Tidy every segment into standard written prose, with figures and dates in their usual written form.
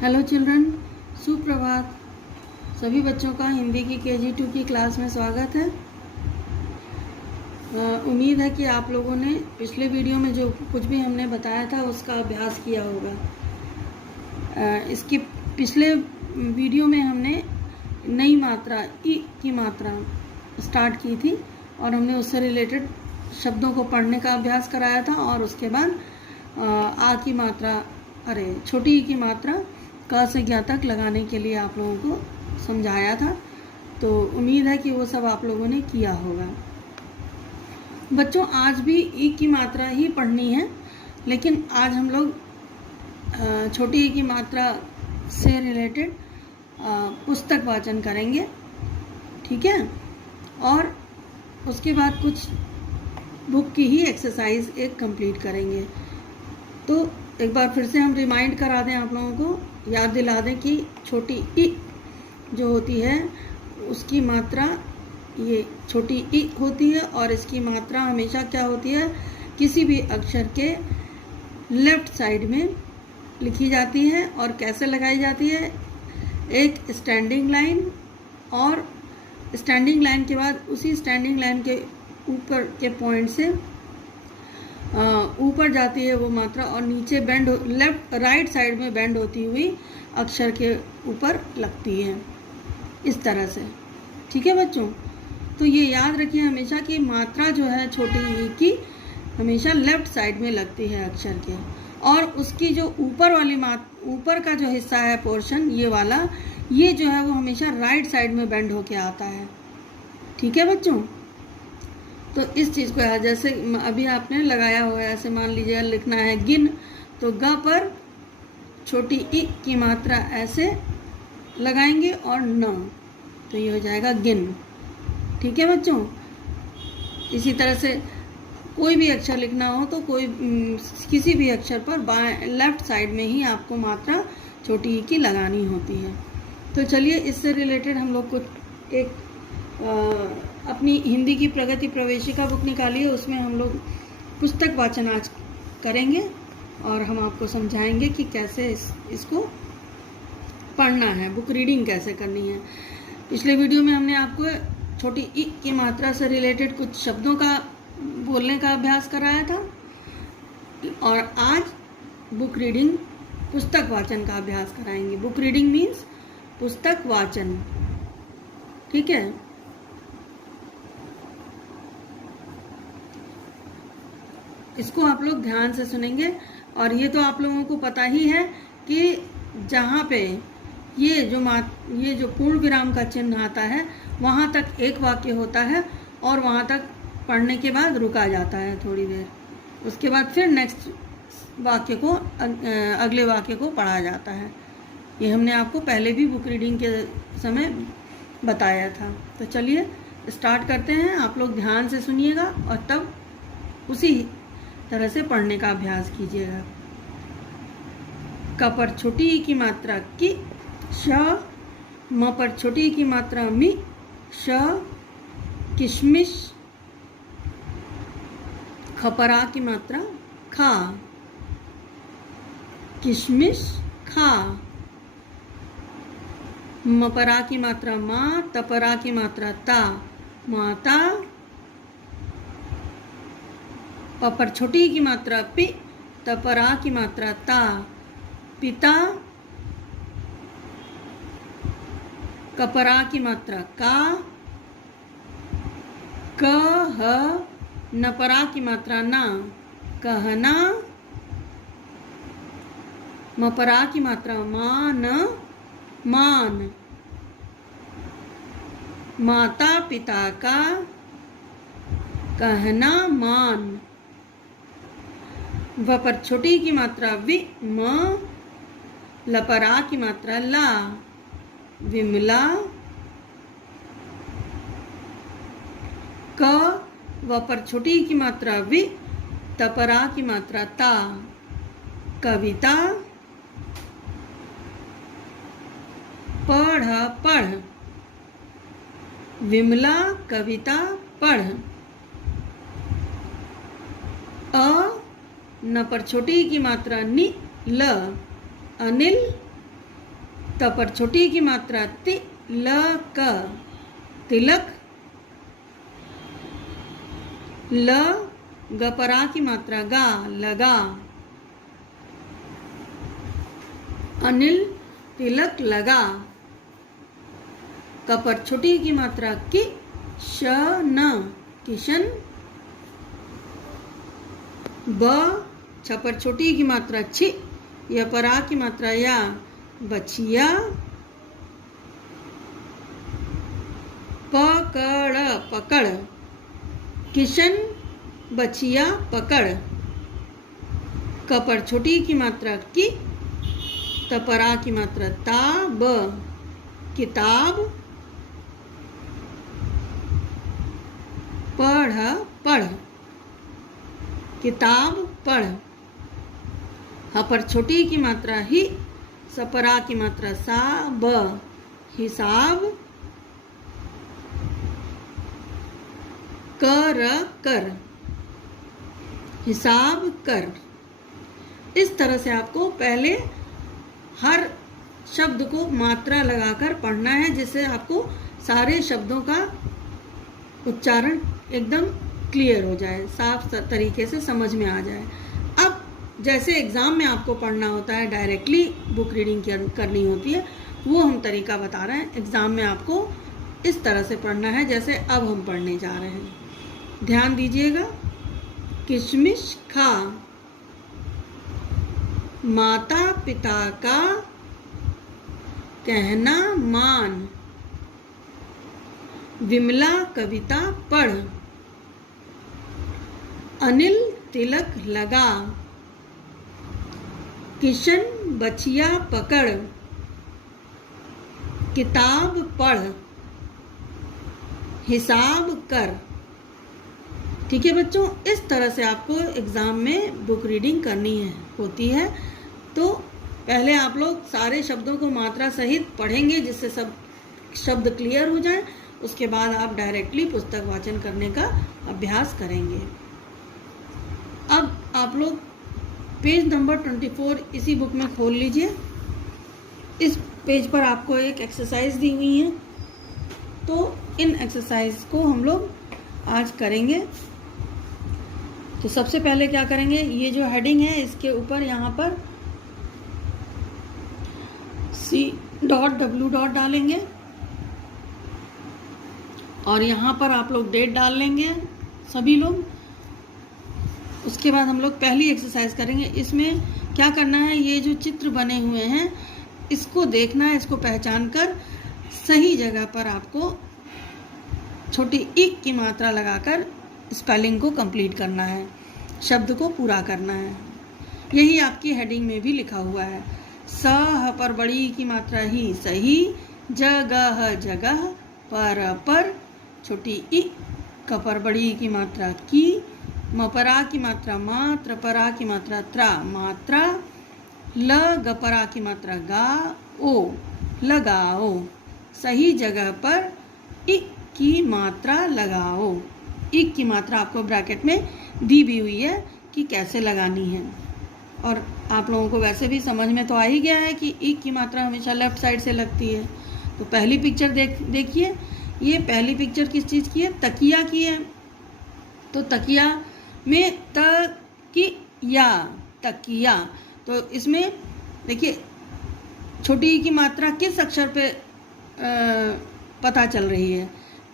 Hello children, सुप्रभात। सभी बच्चों का हिंदी की KG 2 की क्लास में स्वागत है। उम्मीद है कि आप लोगों ने पिछले वीडियो में जो कुछ भी हमने बताया था उसका अभ्यास किया होगा। इसके पिछले वीडियो में हमने नई मात्रा ई की मात्रा स्टार्ट की थी और हमने उससे रिलेटेड शब्दों को पढ़ने का अभ्यास कराया था और उसके बाद छोटी ई की मात्रा क से ज्ञ तक लगाने के लिए आप लोगों को समझाया था। तो उम्मीद है कि वो सब आप लोगों ने किया होगा। बच्चों, आज भी ई की मात्रा ही पढ़नी है, लेकिन आज हम लोग छोटी ई की मात्रा से रिलेटेड पुस्तक वाचन करेंगे, ठीक है। और उसके बाद कुछ बुक की ही एक्सरसाइज एक कंप्लीट करेंगे। तो एक बार फिर से हम रिमाइंड करा दें, आप लोगों को याद दिला दें कि छोटी ई जो होती है उसकी मात्रा ये छोटी ई होती है और इसकी मात्रा हमेशा क्या होती है, किसी भी अक्षर के लेफ्ट साइड में लिखी जाती है। और कैसे लगाई जाती है, एक स्टैंडिंग लाइन, और स्टैंडिंग लाइन के बाद उसी स्टैंडिंग लाइन के ऊपर के पॉइंट से ऊपर जाती है वो मात्रा और नीचे राइट साइड में बेंड होती हुई अक्षर के ऊपर लगती है, इस तरह से, ठीक है बच्चों। तो ये याद रखिए हमेशा कि मात्रा जो है छोटी ई की हमेशा लेफ्ट साइड में लगती है अक्षर के, और उसकी जो ऊपर का जो हिस्सा है पोर्शन, ये वाला, ये जो है वो हमेशा राइट साइड में बेंड होके आता है, ठीक है बच्चों। तो इस चीज़ को याद, जैसे अभी आपने लगाया हुआ है, ऐसे मान लीजिए लिखना है गिन, तो ग पर छोटी ई की मात्रा ऐसे लगाएंगे और न, तो ये हो जाएगा गिन, ठीक है बच्चों। इसी तरह से कोई भी अक्षर लिखना हो तो किसी भी अक्षर पर लेफ्ट साइड में ही आपको मात्रा छोटी ई की लगानी होती है। तो चलिए इससे रिलेटेड हम लोग कुछ एक अपनी हिंदी की प्रगति प्रवेशिका बुक निकाली है, उसमें हम लोग पुस्तक वाचन आज करेंगे और हम आपको समझाएंगे कि कैसे इसको पढ़ना है, बुक रीडिंग कैसे करनी है। पिछले वीडियो में हमने आपको छोटी ई की मात्रा से रिलेटेड कुछ शब्दों का बोलने का अभ्यास कराया था, और आज बुक रीडिंग पुस्तक वाचन का अभ्यास कराएंगे। बुक रीडिंग मीन्स पुस्तक वाचन, ठीक है। इसको आप लोग ध्यान से सुनेंगे, और ये तो आप लोगों को पता ही है कि जहाँ पे ये जो पूर्ण विराम का चिन्ह आता है वहाँ तक एक वाक्य होता है और वहाँ तक पढ़ने के बाद रुका जाता है थोड़ी देर, उसके बाद फिर नेक्स्ट वाक्य को अगले वाक्य को पढ़ा जाता है। ये हमने आपको पहले भी बुक रीडिंग के समय बताया था। तो चलिए स्टार्ट करते हैं, आप लोग ध्यान से सुनिएगा और तब उसी तरह से पढ़ने का अभ्यास कीजिएगा। क पर छोटी ई की मात्रा की, श, म पर छोटी ई की मात्रा मी, श, किशमिश, ख पर आ की मात्रा खा, किशमिश खा, म पर आ की मात्रा माँ, त पर आ की मात्रा ता, माता, प पर छोटी की मात्रा पि, त पर आ की मात्रा ता, पिता, क पर आ की मात्रा का, क, ह, न पर आ की मात्रा ना, कहना, म पर आ की मात्रा मान, मान, माता पिता का, कहना मान, व पर छोटी की मात्रा वि, म, ल पर आ की मात्रा ला, विमला, क, व पर छोटी की मात्रा वि, त पर आ की मात्रा ता, कविता, पढ़ पढ़, विमला कविता पढ़, अ, न पर छोटी की मात्रा नि, ल, अनिल, त पर छोटी की मात्रा तिलक, तिलक। ल गपरा की मात्रा गा, लगा। अनिल तिलक लगा। क पर छोटी की मात्रा कि, शन, किशन। ब छ पर छोटी की मात्रा छि, य पर आ की मात्रा या, बछिया। पकड़, पकड़। किशन बछिया पकड़। क पर छोटी की मात्रा कि, त पर आ की मात्रा ता, ब किताब। पढ़, पढ़, किताब पढ़। ह पर छोटी की मात्रा ही, स पर आ की मात्रा सा, ब हिसाब। कर, कर, हिसाब कर। इस तरह से आपको पहले हर शब्द को मात्रा लगाकर पढ़ना है, जिससे आपको सारे शब्दों का उच्चारण एकदम क्लियर हो जाए, साफ तरीके से समझ में आ जाए। अब जैसे एग्ज़ाम में आपको पढ़ना होता है, डायरेक्टली बुक रीडिंग करनी होती है, वो हम तरीका बता रहे हैं। एग्ज़ाम में आपको इस तरह से पढ़ना है जैसे अब हम पढ़ने जा रहे हैं। ध्यान दीजिएगा। किशमिश खा, माता पिता का कहना मान, विमला कविता पढ़, अनिल तिलक लगा, किशन बछिया पकड़, किताब पढ़, हिसाब कर। ठीक है बच्चों, इस तरह से आपको एग्ज़ाम में बुक रीडिंग करनी होती है। तो पहले आप लोग सारे शब्दों को मात्रा सहित पढ़ेंगे, जिससे सब शब्द क्लियर हो जाएं। उसके बाद आप डायरेक्टली पुस्तक वाचन करने का अभ्यास करेंगे। अब आप लोग पेज नंबर 24 इसी बुक में खोल लीजिए। इस पेज पर आपको एक एक्सरसाइज दी हुई है, तो इन एक्सरसाइज को हम लोग आज करेंगे। तो सबसे पहले क्या करेंगे, ये जो हेडिंग है इसके ऊपर यहाँ पर C.W. डालेंगे और यहाँ पर आप लोग डेट डाल लेंगे सभी लोग। उसके बाद हम लोग पहली एक्सरसाइज करेंगे। इसमें क्या करना है, ये जो चित्र बने हुए हैं इसको देखना है, इसको पहचान कर सही जगह पर आपको छोटी ई की मात्रा लगाकर स्पेलिंग को कंप्लीट करना है, शब्द को पूरा करना है। यही आपकी हेडिंग में भी लिखा हुआ है। स ह पर बड़ी की मात्रा ही, सही। जगह, जगह। पर, छोटी ई। क पर बड़ी की मात्रा की। म पर आ की मात्रा मात्र, पर आ की मात्रा त्रा, मात्रा। ल ग पर आ की मात्रा गा, ओ, लगाओ। सही जगह पर इ की मात्रा लगाओ। इ की मात्रा आपको ब्रैकेट में दी भी हुई है कि कैसे लगानी है, और आप लोगों को वैसे भी समझ में तो आ ही गया है कि इ की मात्रा हमेशा लेफ्ट साइड से लगती है। तो पहली पिक्चर देखिए। ये पहली पिक्चर किस चीज़ की है, तकिया की है। तो तकिया में तकिया, तकिया। तो इसमें देखिए छोटी ई की मात्रा किस अक्षर पे पता चल रही है,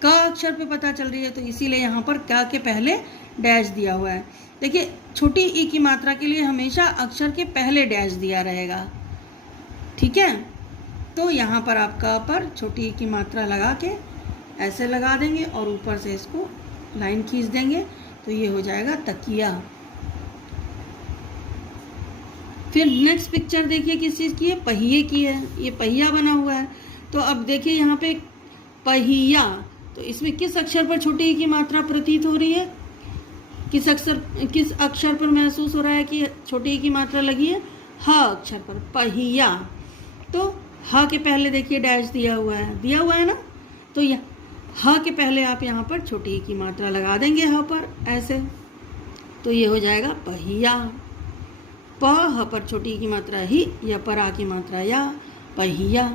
क अक्षर पे पता चल रही है, तो इसीलिए यहाँ पर क के पहले डैश दिया हुआ है। देखिए छोटी ई की मात्रा के लिए हमेशा अक्षर के पहले डैश दिया रहेगा, ठीक है। तो यहाँ पर आप क पर छोटी ई की मात्रा लगा के ऐसे लगा देंगे और ऊपर से इसको लाइन खींच देंगे, तो ये हो जाएगा तकिया। फिर नेक्स्ट पिक्चर देखिए किस चीज़ की है, पहिए की है। ये पहिया बना हुआ है। तो अब देखिए यहाँ पे पहिया, तो इसमें किस अक्षर पर छोटी ई की मात्रा प्रतीत हो रही है, किस अक्षर पर महसूस हो रहा है कि छोटी ई की मात्रा लगी है, ह अक्षर पर, पहिया। तो ह के पहले देखिए डैश दिया हुआ है ना, तो यह ह के पहले आप यहाँ पर छोटी ई की मात्रा लगा देंगे ह पर ऐसे, तो ये हो जाएगा पहिया। प ह पर छोटी ई की मात्रा ही, या पर आ की मात्रा या, पहिया।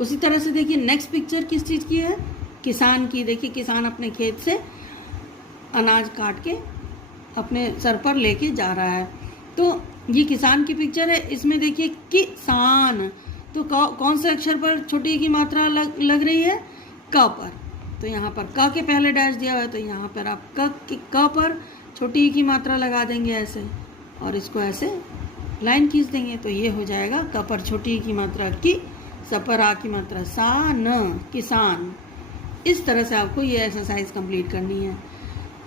उसी तरह से देखिए नेक्स्ट पिक्चर किस चीज़ की है, किसान की। देखिए किसान अपने खेत से अनाज काट के अपने सर पर लेके जा रहा है। तो ये किसान की पिक्चर है। इसमें देखिए किसान, तो कौन से अक्षर पर छोटी की मात्रा लग रही है, क पर। तो यहाँ पर क के पहले डैश दिया हुआ है, तो यहाँ पर आप क पर छोटी की मात्रा लगा देंगे ऐसे, और इसको ऐसे लाइन खींच देंगे। तो ये हो जाएगा क पर छोटी की मात्रा की, स पर आ की मात्रा सा, न, किसान। इस तरह से आपको ये एक्सरसाइज कंप्लीट करनी है।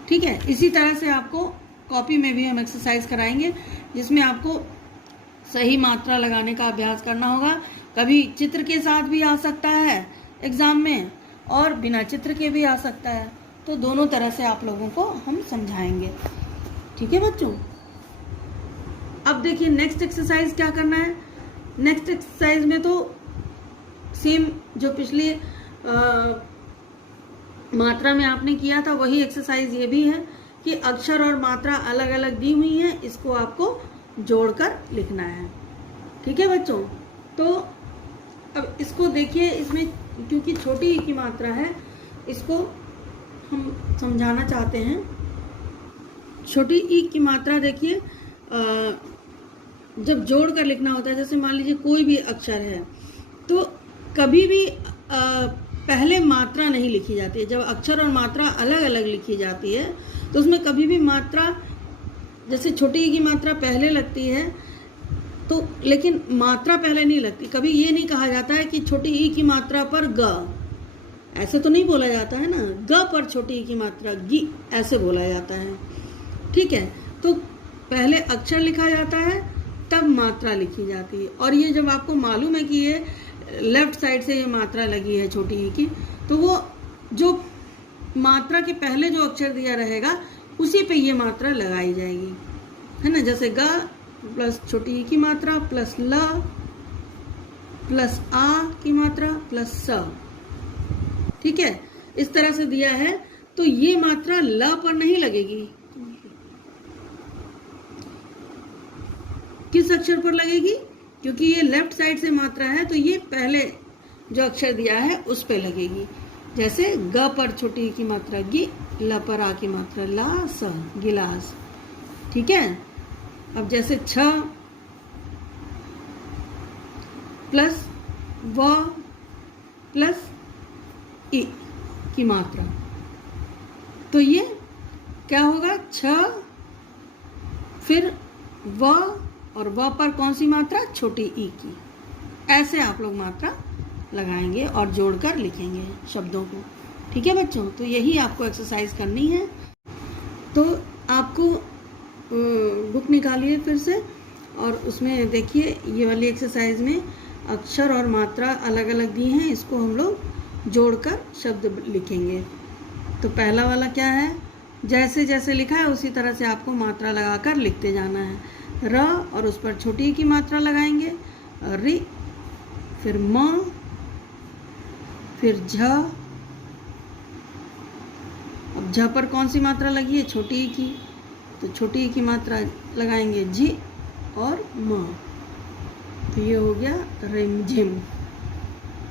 ठीक है, इसी तरह से आपको कॉपी में भी हम एक्सरसाइज कराएंगे, जिसमें आपको सही मात्रा लगाने का अभ्यास करना होगा। कभी चित्र के साथ भी आ सकता है एग्ज़ाम में, और बिना चित्र के भी आ सकता है। तो दोनों तरह से आप लोगों को हम समझाएंगे। ठीक है बच्चों। अब देखिए नेक्स्ट एक्सरसाइज क्या करना है। नेक्स्ट एक्सरसाइज में तो सेम जो पिछली मात्रा में आपने किया था वही एक्सरसाइज ये भी है कि अक्षर और मात्रा अलग अलग दी हुई है, इसको आपको जोड़कर लिखना है। ठीक है बच्चों। तो अब इसको देखिए, इसमें क्योंकि छोटी ई की मात्रा है, इसको हम समझाना चाहते हैं। छोटी ई की मात्रा देखिए जब जोड़ कर लिखना होता है, जैसे मान लीजिए कोई भी अक्षर है, तो कभी भी पहले मात्रा नहीं लिखी जाती है। जब अक्षर और मात्रा अलग अलग लिखी जाती है तो उसमें कभी भी मात्रा, जैसे छोटी ई की मात्रा पहले लगती है तो, लेकिन मात्रा पहले नहीं लगती। कभी ये नहीं कहा जाता है कि छोटी ई की मात्रा पर ग, ऐसे तो नहीं बोला जाता है ना। ग पर छोटी ई की मात्रा गी, ऐसे बोला जाता है। ठीक है, तो पहले अक्षर लिखा जाता है तब मात्रा लिखी जाती है। और ये जब आपको मालूम है कि ये लेफ्ट साइड से ये मात्रा लगी है छोटी ई की, तो वो जो मात्रा के पहले जो अक्षर दिया रहेगा उसी पे ये मात्रा लगाई जाएगी, है ना। जैसे ग प्लस छोटी ई की मात्रा प्लस ल प्लस आ की मात्रा प्लस स। ठीक है, इस तरह से दिया है। तो ये मात्रा ल पर नहीं लगेगी, किस अक्षर पर लगेगी, क्योंकि ये लेफ्ट साइड से मात्रा है तो ये पहले जो अक्षर दिया है उस पे लगेगी। जैसे ग पर छोटी की मात्रा गी, ल पर आ की मात्रा ला, स, गिलास। ठीक है। अब जैसे छ प्लस व प्लस ई की मात्रा, तो ये क्या होगा, छ फिर व, और व पर कौन सी मात्रा, छोटी ई की। ऐसे आप लोग मात्रा लगाएंगे और जोड़कर लिखेंगे शब्दों को। ठीक है बच्चों, तो यही आपको एक्सरसाइज करनी है। तो आपको बुक निकालिए फिर से, और उसमें देखिए ये वाली एक्सरसाइज में अक्षर और मात्रा अलग अलग दी हैं, इसको हम लोग जोड़कर शब्द लिखेंगे। तो पहला वाला क्या है, जैसे जैसे लिखा है उसी तरह से आपको मात्रा लगाकर लिखते जाना है। र और उस पर छोटी की मात्रा लगाएंगे, रि, फिर म, फिर झ। अब झ पर कौन सी मात्रा लगी है, छोटी ई की, तो छोटी ई की मात्रा लगाएंगे झी और म। तो ये हो गया रिमझिम।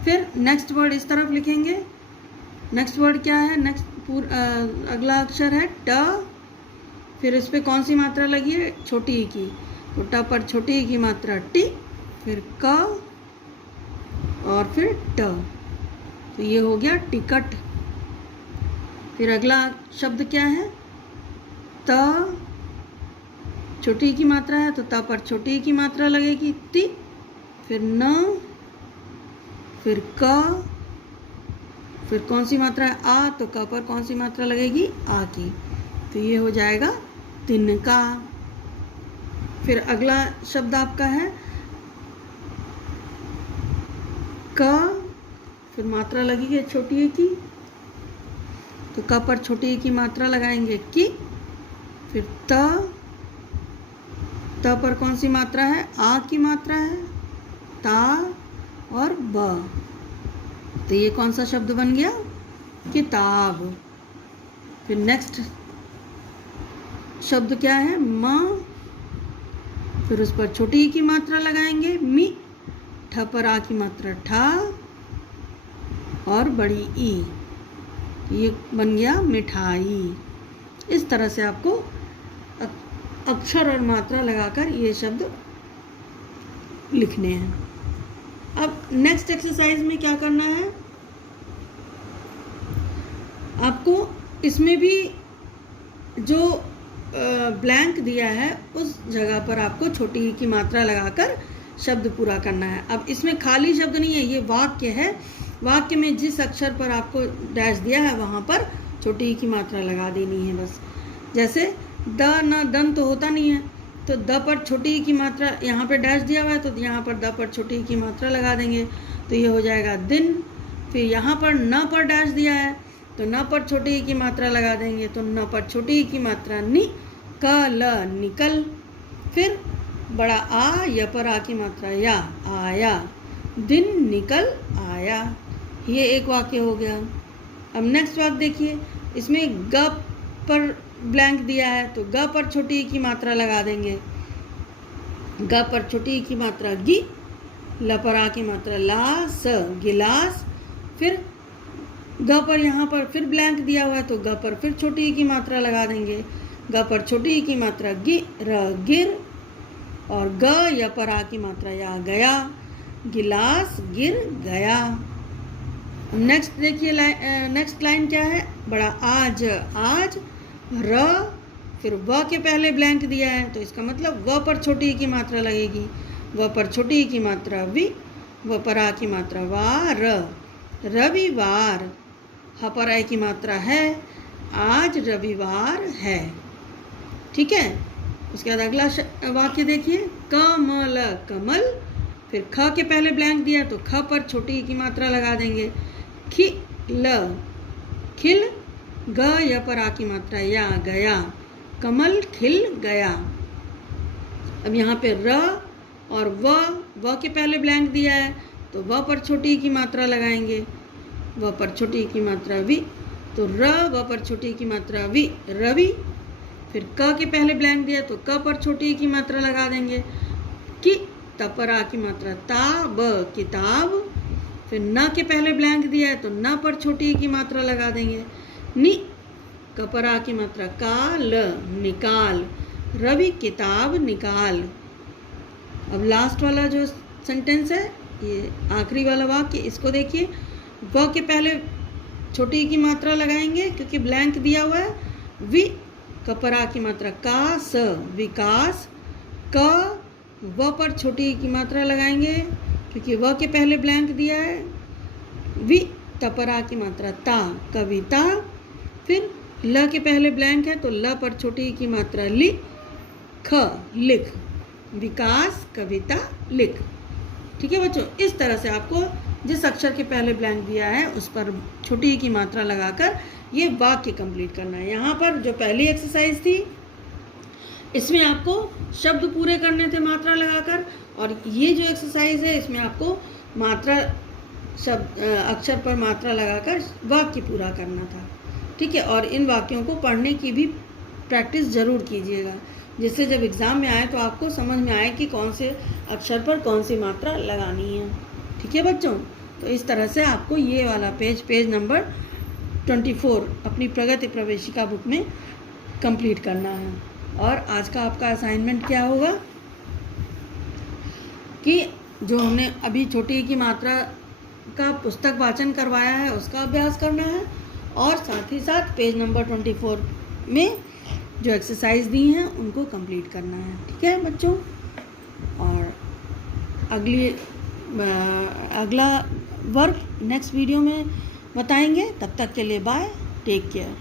फिर नेक्स्ट वर्ड इस तरफ लिखेंगे। नेक्स्ट वर्ड क्या है, अगला अक्षर है ट, फिर इस पे कौन सी मात्रा लगी है, छोटी ई की, तो ट पर छोटी ई की मात्रा टी, फिर क और फिर ट। तो ये हो गया टिकट। फिर अगला शब्द क्या है, त, छोटी की मात्रा है तो त पर छोटी की मात्रा लगेगी ति, फिर न, फिर क, फिर कौन सी मात्रा है, आ, तो क पर कौन सी मात्रा लगेगी, आ की। तो ये हो जाएगा तिनका। फिर अगला शब्द आपका है क, फिर मात्रा लगेगी छोटी की, तो क पर छोटी की मात्रा लगाएंगे की, फिर त पर कौन सी मात्रा है, आ की मात्रा है, ता और ब। तो ये कौन सा शब्द बन गया, किताब। फिर नेक्स्ट शब्द क्या है, म, फिर उस पर छोटी की मात्रा लगाएंगे मी, ठ पर आ की मात्रा ठा और बड़ी ई, ये बन गया मिठाई। इस तरह से आपको अक्षर और मात्रा लगाकर ये शब्द लिखने हैं। अब नेक्स्ट एक्सरसाइज में क्या करना है, आपको इसमें भी जो ब्लैंक दिया है उस जगह पर आपको छोटी ई की मात्रा लगाकर शब्द पूरा करना है। अब इसमें खाली शब्द नहीं है, ये वाक्य है। वाक्य में जिस अक्षर पर आपको डैश दिया है वहाँ पर छोटी ई की मात्रा लगा देनी है बस। जैसे द न दन तो होता नहीं है, तो द पर छोटी ई की मात्रा, यहाँ पर डैश दिया हुआ है तो यहाँ पर द पर छोटी ई की मात्रा लगा देंगे तो ये हो जाएगा दिन। फिर यहाँ पर न पर डैश दिया है तो न पर छोटी ई की मात्रा लगा देंगे तो न पर छोटी ई की मात्रा नि, क ल निकल। फिर बड़ा आ, य पर आ की मात्रा या, आया, दिन निकल आया। ये एक वाक्य हो गया। अब नेक्स्ट वाक्य देखिए, इसमें ग पर ब्लैंक दिया है तो ग पर छोटी ई की मात्रा लगा देंगे, ग पर छोटी ई की मात्रा गी, ल पर आ की मात्रा ला, स गिलास। फिर ग पर यहाँ पर फिर ब्लैंक दिया हुआ है तो ग पर फिर छोटी ई की मात्रा लगा देंगे, ग पर छोटी ई की मात्रा गि, र गिर। और ग य पर आ की मात्रा या, गया, गिलास गिर गया। नेक्स्ट देखिए, नेक्स्ट लाइन क्या है, बड़ा आज, आज, र। फिर व के पहले ब्लैंक दिया है तो इसका मतलब व पर छोटी ई की मात्रा लगेगी, व पर छोटी ई की मात्रा वि, व पर आ की मात्रा वा, र, रविवार। ह पर आ की मात्रा है, आज रविवार है। ठीक है। उसके बाद अगला वाक्य देखिए, कमल कमल। फिर ख के पहले ब्लैंक दिया तो ख पर छोटी ई की मात्रा लगा देंगे, खिल, खिल। ग य पर आ की मात्रा या, गया, कमल खिल गया। अब यहाँ पे र और व के पहले ब्लैंक दिया है तो व पर छोटी ई की मात्रा लगाएंगे, व पर छोटी ई की मात्रा वि, तो र व पर छोटी ई की मात्रा वि, रवि। फिर क के पहले ब्लैंक दिया तो क पर छोटी ई की मात्रा लगा देंगे, कि, त पर आ की मात्रा ता, ब, किताब। फिर न के पहले ब्लैंक दिया है तो न पर छोटी ई की मात्रा लगा देंगे, नि, क पर आ की मात्रा का, ल, निकाल, रवि किताब निकाल। अब लास्ट वाला जो सेंटेंस है, ये आखिरी वाला वाक्य, इसको देखिए, व के पहले छोटी ई की मात्रा लगाएंगे क्योंकि ब्लैंक दिया हुआ है, वि, क पर आ की मात्रा का, स, विकास। क, व पर छोटी ई की मात्रा लगाएंगे क्योंकि व के पहले ब्लैंक दिया है, वि, त पर आ की मात्रा ता, कविता। फिर ल के पहले ब्लैंक है तो ल पर छोटी ई की मात्रा लि, ख, लिख, विकास कविता लिख। ठीक है बच्चों, इस तरह से आपको जिस अक्षर के पहले ब्लैंक दिया है उस पर छोटी ई की मात्रा लगाकर ये वाक्य कंप्लीट करना है। यहाँ पर जो पहली एक्सरसाइज थी इसमें आपको शब्द पूरे करने थे मात्रा लगाकर, और ये जो एक्सरसाइज है इसमें आपको मात्रा शब्द अक्षर पर मात्रा लगाकर वाक्य पूरा करना था। ठीक है। और इन वाक्यों को पढ़ने की भी प्रैक्टिस ज़रूर कीजिएगा, जिससे जब एग्ज़ाम में आए तो आपको समझ में आए कि कौन से अक्षर पर कौन सी मात्रा लगानी है। ठीक है बच्चों, तो इस तरह से आपको ये वाला पेज नंबर 24 अपनी प्रगति प्रवेशिका बुक में कंप्लीट करना है। और आज का आपका असाइनमेंट क्या होगा कि जो हमने अभी छोटी की मात्रा का पुस्तक वाचन करवाया है उसका अभ्यास करना है, और साथ ही साथ पेज नंबर 24 में जो एक्सरसाइज दी हैं उनको कंप्लीट करना है। ठीक है बच्चों, और अगला वर्क नेक्स्ट वीडियो में बताएंगे। तब तक के लिए बाय, टेक केयर।